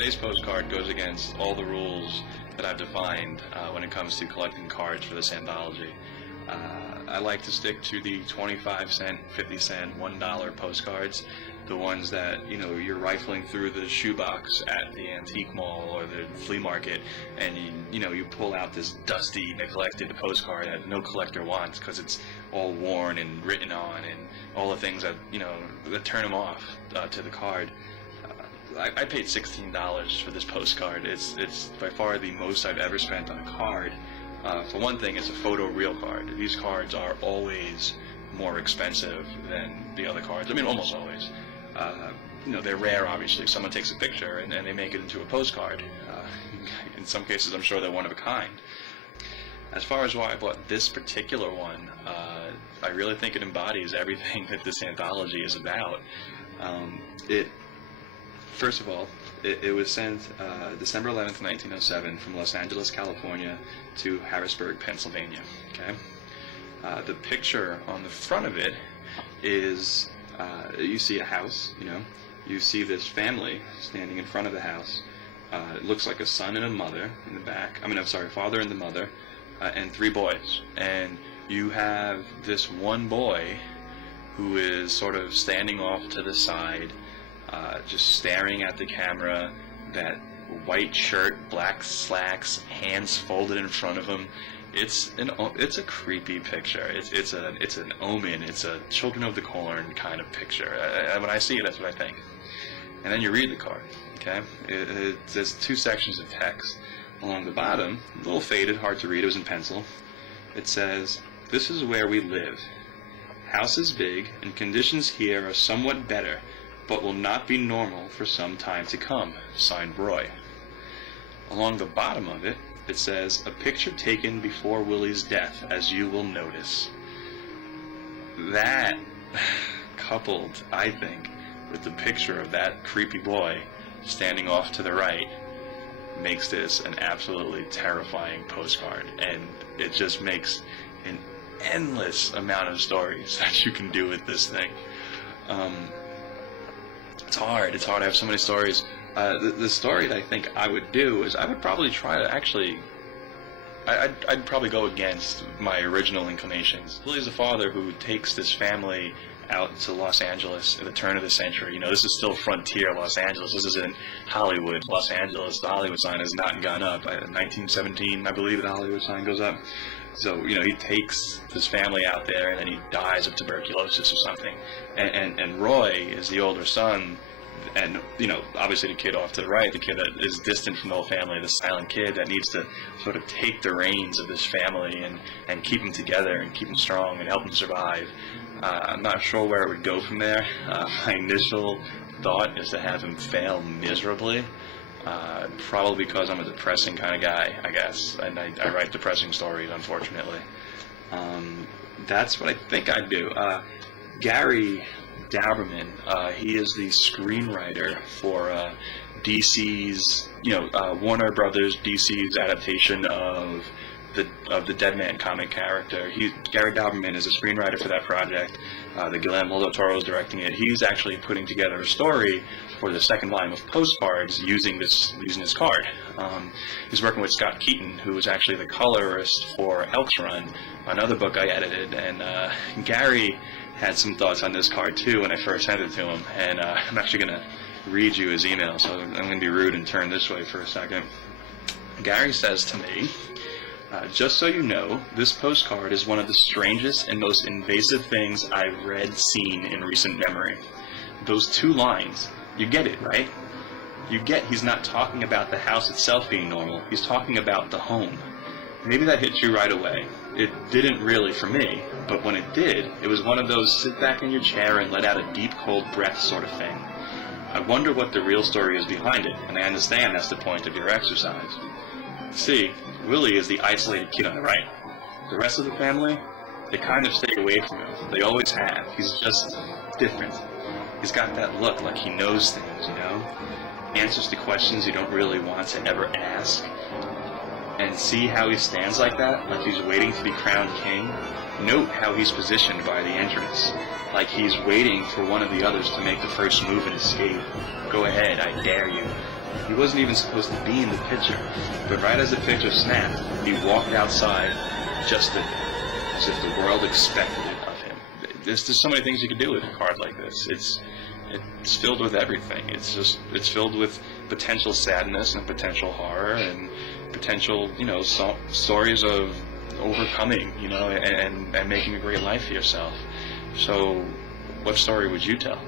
Today's postcard goes against all the rules that I've defined when it comes to collecting cards for this anthology. I like to stick to the 25-cent, 50-cent, $1 postcards, the ones that, you know, you're rifling through the shoebox at the antique mall or the flea market, and you pull out this dusty, neglected postcard that no collector wants because it's all worn and written on and all the things that, that turn them off to the card. I paid $16 for this postcard. It's by far the most I've ever spent on a card. For one thing, it's a photo real card. These cards are always more expensive than the other cards. I mean, almost always. They're rare, obviously. Someone takes a picture and they make it into a postcard. In some cases, I'm sure they're one of a kind. As far as why I bought this particular one, I really think it embodies everything that this anthology is about. First of all, it was sent December 11th, 1907 from Los Angeles, California to Harrisburg, Pennsylvania. Okay, the picture on the front of it is you see a house. You see this family standing in front of the house. It looks like a son and a mother in the back. Father and the mother, and 3 boys. And you have this one boy who is sort of standing off to the side, just staring at the camera, that white shirt, black slacks, hands folded in front of him. It's a creepy picture. It's an omen. It's a Children of the Corn kind of picture. When I see it, that's what I think. And then you read the card. Okay, there's 2 sections of text. Along the bottom, a little faded, hard to read. It was in pencil. It says, "This is where we live. House is big, and conditions here are somewhat better, but will not be normal for some time to come. Signed, Roy." Along the bottom of it, it says, "A picture taken before Willie's death, as you will notice." That, coupled, I think, with the picture of that creepy boy standing off to the right, makes this an absolutely terrifying postcard. And it just makes an endless amount of stories that you can do with this thing. It's hard to have so many stories. The story that I think I would do is I would probably try to I'd probably go against my original inclinations. Willie's a father who takes this family out to Los Angeles at the turn of the century. This is still frontier Los Angeles. This isn't Hollywood, Los Angeles. The Hollywood sign has not gone up. In 1917, I believe, the Hollywood sign goes up. So, he takes his family out there, and then he dies of tuberculosis or something. And Roy is the older son, and, obviously the kid off to the right, the kid that is distant from the whole family, the silent kid that needs to sort of take the reins of this family and keep them together and keep them strong and help them survive. I'm not sure where it would go from there. My initial thought is to have him fail miserably. Probably because I'm a depressing kind of guy, I guess, and I write depressing stories, unfortunately. That's what I think I'd do. Gary Dauberman, he is the screenwriter for DC's, Warner Brothers DC's adaptation of the Dead Man comic character. Gary Dauberman is a screenwriter for that project. The Guillermo del Toro is directing it. He's actually putting together a story for the 2nd volume of Postcards using this card. He's working with Scott Keaton, who was actually the colorist for Elk's Run, another book I edited. And Gary had some thoughts on this card too when I first sent it to him. And I'm actually going to read you his email, so I'm going to be rude and turn this way for a second. Gary says to me, "Just so you know, this postcard is one of the strangest and most invasive things I've seen in recent memory. Those 2 lines, you get it, right? You get he's not talking about the house itself being normal, he's talking about the home. Maybe that hit you right away. It didn't really for me, but when it did, it was one of those sit back in your chair and let out a deep cold breath sort of thing. I wonder what the real story is behind it, and I understand that's the point of your exercise. See, Willie is the isolated kid on the right. The rest of the family, they kind of stay away from him. They always have. He's just different. He's got that look like he knows things, Answers to questions you don't really want to ever ask. and see how he stands like that, like he's waiting to be crowned king. Note how he's positioned by the entrance, like he's waiting for one of the others to make the first move and escape. Go ahead, I dare you. He wasn't even supposed to be in the picture, but right as the picture snapped, he walked outside just as if the world expected it of him. There's so many things you can do with a card like this. It's filled with everything. It's filled with potential sadness and potential horror and potential, stories of overcoming, and making a great life for yourself. So, what story would you tell?